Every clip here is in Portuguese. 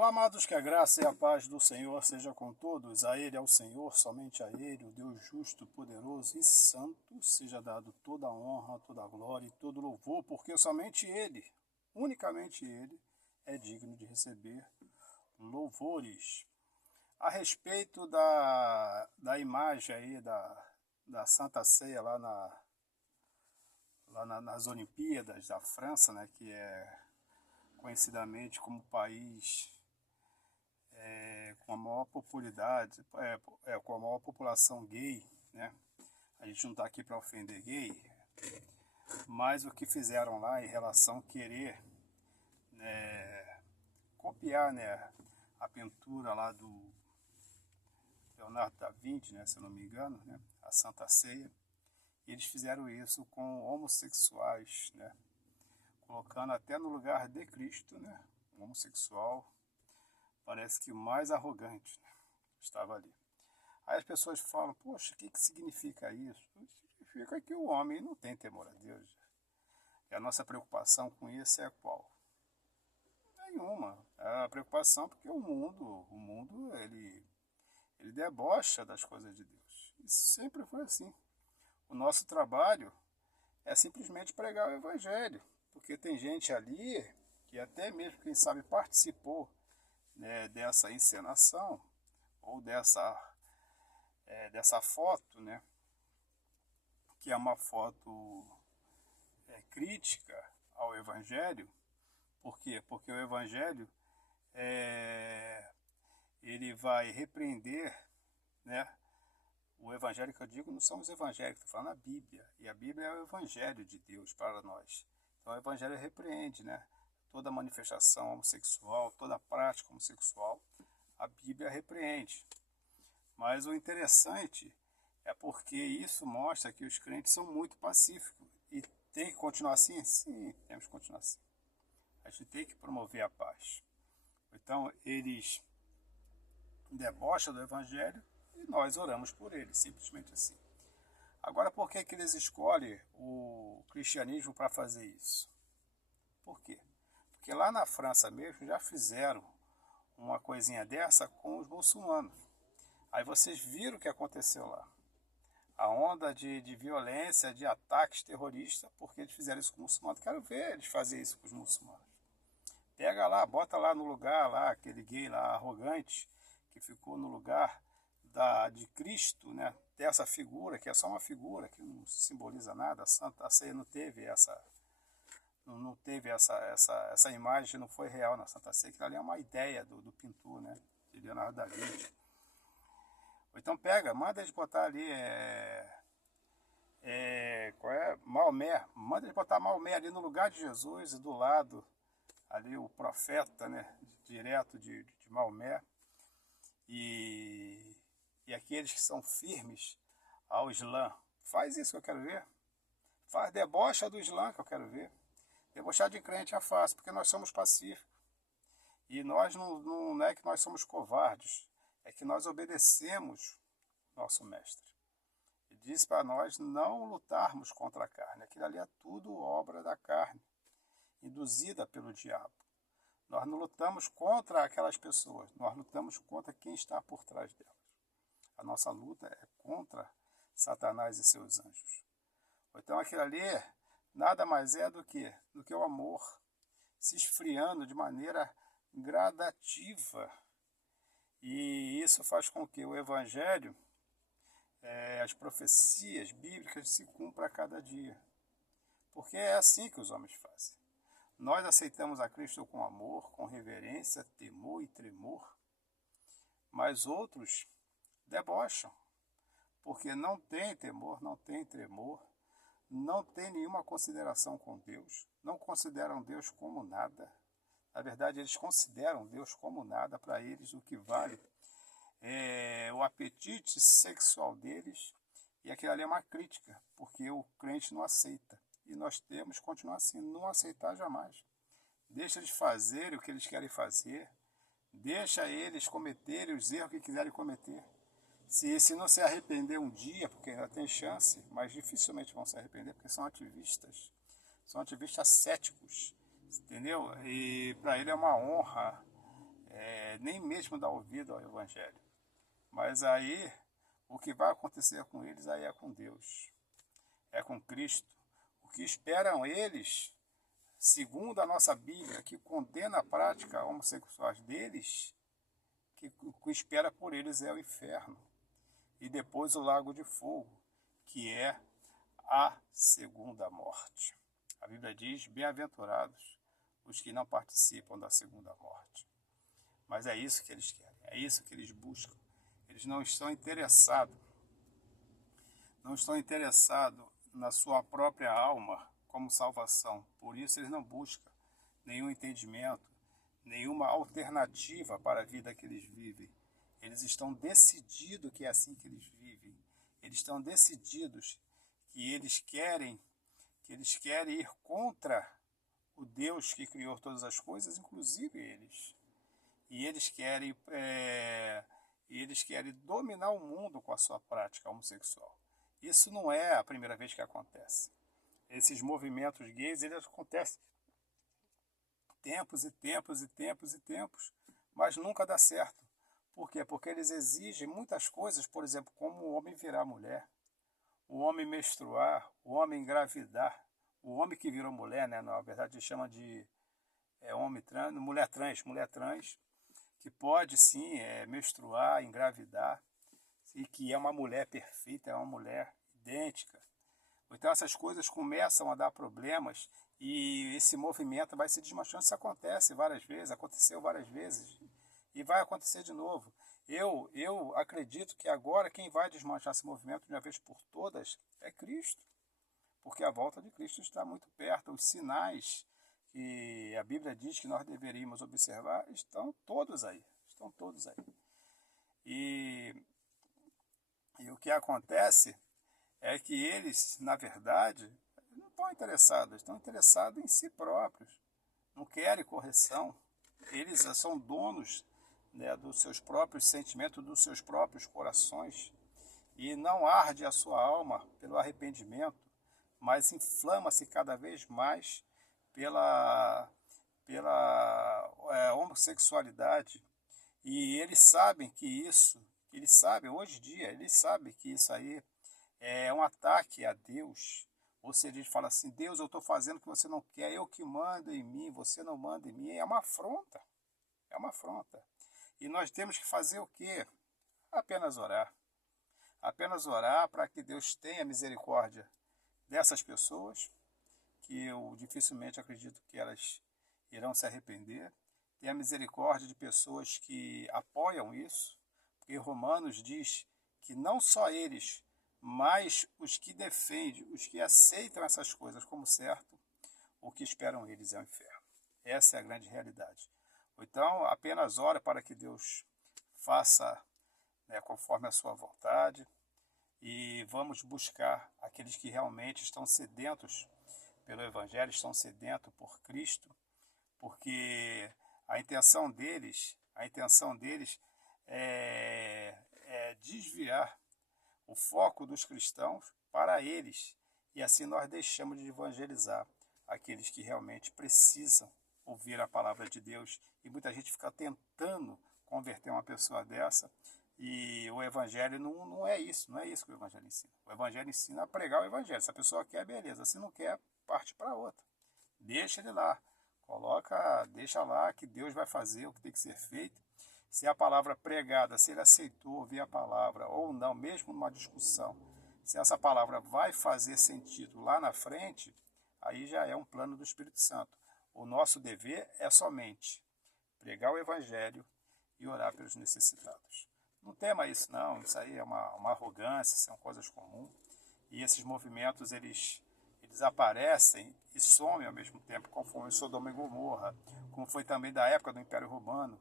Olá, amados, que a graça e a paz do Senhor seja com todos. A Ele, ao Senhor, somente a Ele, o Deus justo, poderoso e santo, seja dado toda a honra, toda a glória e todo louvor, porque somente Ele, unicamente Ele, é digno de receber louvores. A respeito da imagem aí da Santa Ceia nas Olimpíadas da França, né, que é conhecidamente como país com a maior popularidade, com a maior população gay, né? A gente não está aqui para ofender gay, mas o que fizeram lá em relação a querer, né, copiar, né, a pintura lá do Leonardo da Vinci, né, se eu não me engano, né, a Santa Ceia, e eles fizeram isso com homossexuais, né, colocando até no lugar de Cristo, né, um homossexual, parece que o mais arrogante, né, estava ali. Aí as pessoas falam, poxa, o que significa isso? Significa que o homem não tem temor a Deus. E a nossa preocupação com isso é qual? Nenhuma. É a preocupação porque o mundo ele debocha das coisas de Deus. Isso sempre foi assim. O nosso trabalho é simplesmente pregar o Evangelho, porque tem gente ali que até mesmo, quem sabe, participou, né, dessa encenação ou dessa foto, né, que é uma foto crítica ao Evangelho. Por quê? Porque o Evangelho ele vai repreender, né? O Evangelho que eu digo não são os evangélicos, estou falando a Bíblia. E a Bíblia é o Evangelho de Deus para nós. Então o Evangelho repreende, né, toda manifestação homossexual, toda prática homossexual. A Bíblia repreende. Mas o interessante é porque isso mostra que os crentes são muito pacíficos. E tem que continuar assim? Sim, temos que continuar assim. A gente tem que promover a paz. Então, eles debocham do Evangelho e nós oramos por eles, simplesmente assim. Agora, por que eles escolhem o cristianismo para fazer isso? Por quê? Porque lá na França mesmo já fizeram uma coisinha dessa com os muçulmanos. Aí vocês viram o que aconteceu lá. A onda de violência, de ataques terroristas, porque eles fizeram isso com os muçulmanos. Quero ver eles fazerem isso com os muçulmanos. Pega lá, bota lá no lugar, lá, aquele gay lá arrogante, que ficou no lugar de Cristo, né? Dessa figura, que é só uma figura, que não simboliza nada. A Santa Ceia não teve não teve essa imagem, não foi real na Santa Ceia, que ali é uma ideia do pintor, né, de Leonardo da Vinci. Ou então pega, manda eles botar ali Maomé, manda eles botar Maomé ali no lugar de Jesus e do lado ali o profeta, né, direto de Maomé, e aqueles que são firmes ao Islã. Faz isso que eu quero ver. Faz debocha do Islã que eu quero ver. Debochar de crente é fácil, porque nós somos pacíficos. E nós não é que nós somos covardes, é que nós obedecemos nosso mestre. Ele disse para nós não lutarmos contra a carne. Aquilo ali é tudo obra da carne, induzida pelo diabo. Nós não lutamos contra aquelas pessoas, nós lutamos contra quem está por trás delas. A nossa luta é contra Satanás e seus anjos. Então aquilo ali nada mais é do que o amor se esfriando de maneira gradativa. E isso faz com que o Evangelho, as profecias bíblicas se cumpram a cada dia. Porque é assim que os homens fazem. Nós aceitamos a Cristo com amor, com reverência, temor e tremor. Mas outros debocham, porque não tem temor, não tem tremor, não tem nenhuma consideração com Deus, não consideram Deus como nada. Na verdade, eles consideram Deus como nada. Para eles o que vale é o apetite sexual deles, e aquilo ali é uma crítica, porque o crente não aceita. E nós temos que continuar assim, não aceitar jamais. Deixa eles fazerem o que eles querem fazer, deixa eles cometerem os erros que quiserem cometer. Se não se arrepender um dia, porque ainda tem chance, mas dificilmente vão se arrepender, porque são ativistas céticos, entendeu? E para ele é uma honra nem mesmo dar ouvido ao Evangelho. Mas aí, o que vai acontecer com eles aí é com Deus, é com Cristo. O que esperam eles, segundo a nossa Bíblia, que condena a prática homossexual deles, que o que espera por eles é o inferno. E depois o lago de fogo, que é a segunda morte. A Bíblia diz, bem-aventurados os que não participam da segunda morte. Mas é isso que eles querem, é isso que eles buscam. Eles não estão interessados na sua própria alma como salvação. Por isso eles não buscam nenhum entendimento, nenhuma alternativa para a vida que eles vivem. Eles estão decididos que é assim que eles vivem. Eles estão decididos que eles querem ir contra o Deus que criou todas as coisas, inclusive eles. E eles querem dominar o mundo com a sua prática homossexual. Isso não é a primeira vez que acontece. Esses movimentos gays, eles acontecem tempos e tempos e tempos e tempos, mas nunca dá certo. Por quê? Porque eles exigem muitas coisas, por exemplo, como o homem virar mulher, o homem menstruar, o homem engravidar, o homem que virou mulher, né? Na verdade, chama de homem trans, mulher trans, que pode sim menstruar, engravidar, e que é uma mulher perfeita, é uma mulher idêntica. Então essas coisas começam a dar problemas e esse movimento vai se desmanchando. Isso acontece várias vezes, aconteceu várias vezes e vai acontecer de novo. Eu acredito que agora quem vai desmanchar esse movimento de uma vez por todas é Cristo, porque a volta de Cristo está muito perto. Os sinais que a Bíblia diz que nós deveríamos observar estão todos aí. E o que acontece é que eles, na verdade, não estão interessados em si próprios, não querem correção. Eles são donos, né, dos seus próprios sentimentos, dos seus próprios corações, e não arde a sua alma pelo arrependimento, mas inflama-se cada vez mais pela homossexualidade. E eles sabem que isso, hoje em dia, eles sabem que isso aí é um ataque a Deus. Ou seja, ele fala assim, Deus, eu estou fazendo o que você não quer, eu que mando em mim, você não manda em mim. É uma afronta. E nós temos que fazer o quê? Apenas orar. Apenas orar para que Deus tenha misericórdia dessas pessoas, que eu dificilmente acredito que elas irão se arrepender. Tenha misericórdia de pessoas que apoiam isso, porque Romanos diz que não só eles, mas os que defendem, os que aceitam essas coisas como certo, o que esperam eles é o inferno. Essa é a grande realidade. Então, apenas ora para que Deus faça, né, conforme a sua vontade, e vamos buscar aqueles que realmente estão sedentos pelo Evangelho, estão sedentos por Cristo, porque a intenção deles é desviar o foco dos cristãos para eles, e assim nós deixamos de evangelizar aqueles que realmente precisam ouvir a palavra de Deus. E muita gente fica tentando converter uma pessoa dessa, e o evangelho não é isso que o evangelho ensina. O evangelho ensina a pregar o evangelho. Se a pessoa quer, beleza. Se não quer, parte para outra. Deixa ele lá. Deixa lá que Deus vai fazer o que tem que ser feito. Se a palavra pregada, se ele aceitou ouvir a palavra ou não, mesmo numa discussão, se essa palavra vai fazer sentido lá na frente, aí já é um plano do Espírito Santo. O nosso dever é somente pregar o evangelho e orar pelos necessitados. Não tema isso não, isso aí é uma arrogância, são coisas comuns. E esses movimentos, eles aparecem e somem ao mesmo tempo, conforme Sodoma e Gomorra, como foi também da época do Império Romano.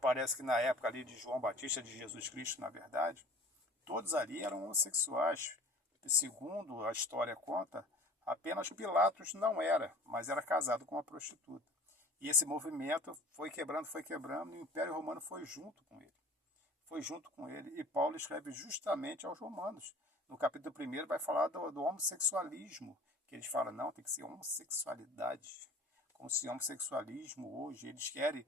Parece que na época ali de João Batista, de Jesus Cristo, na verdade, todos ali eram homossexuais. Segundo a história conta, apenas Pilatos não era, mas era casado com uma prostituta. E esse movimento foi quebrando, e o Império Romano foi junto com ele. E Paulo escreve justamente aos romanos. No capítulo 1 vai falar do homossexualismo, que eles falam, não, tem que ser homossexualidade. Como se homossexualismo hoje, eles querem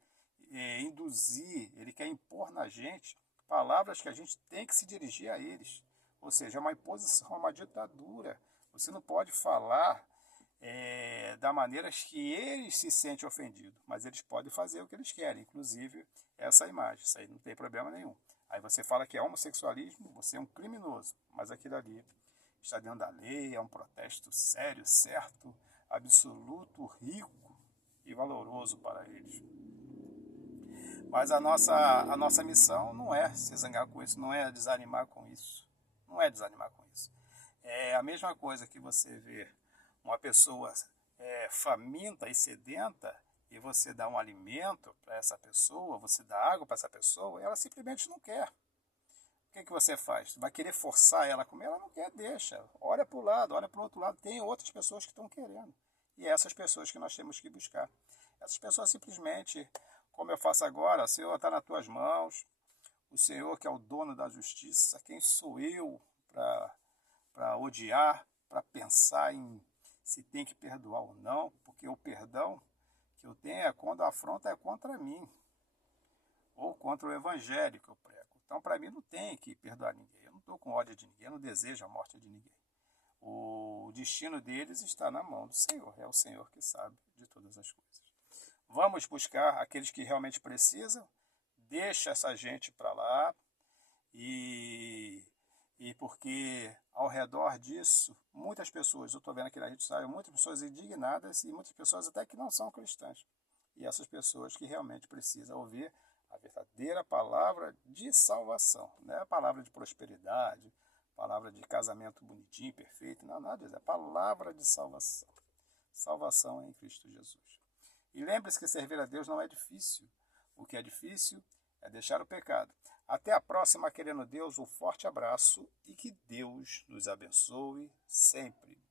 induzir, ele quer impor na gente palavras que a gente tem que se dirigir a eles. Ou seja, é uma imposição, uma ditadura. Você não pode falar da maneira que eles se sentem ofendidos, mas eles podem fazer o que eles querem, inclusive essa imagem, isso aí não tem problema nenhum. Aí você fala que é homossexualismo, você é um criminoso, mas aquilo ali está dentro da lei, é um protesto sério, certo, absoluto, rico e valoroso para eles. Mas a nossa missão não é se zangar com isso, não é desanimar com isso, não é desanimar com isso. É a mesma coisa que você vê uma pessoa faminta e sedenta e você dá um alimento para essa pessoa, você dá água para essa pessoa, ela simplesmente não quer. O que você faz? Vai querer forçar ela a comer? Ela não quer, deixa. Olha para o lado, olha para o outro lado. Tem outras pessoas que estão querendo. E é essas pessoas que nós temos que buscar. Essas pessoas simplesmente, como eu faço agora, o Senhor está nas tuas mãos, o Senhor que é o dono da justiça, quem sou eu para odiar, para pensar em se tem que perdoar ou não, porque o perdão que eu tenho é quando a afronta é contra mim, ou contra o evangelho que eu prego. Então, para mim, não tem que perdoar ninguém. Eu não estou com ódio de ninguém, eu não desejo a morte de ninguém. O destino deles está na mão do Senhor, é o Senhor que sabe de todas as coisas. Vamos buscar aqueles que realmente precisam, deixa essa gente para lá, e porque ao redor disso, muitas pessoas, eu estou vendo aqui na rede social, muitas pessoas indignadas e muitas pessoas até que não são cristãs. E essas pessoas que realmente precisam ouvir a verdadeira palavra de salvação, não é a palavra de prosperidade, palavra de casamento bonitinho, perfeito, não, nada disso, é a palavra de salvação. Salvação é em Cristo Jesus. E lembre-se que servir a Deus não é difícil. O que é difícil é deixar o pecado. Até a próxima, querendo Deus, um forte abraço e que Deus nos abençoe sempre.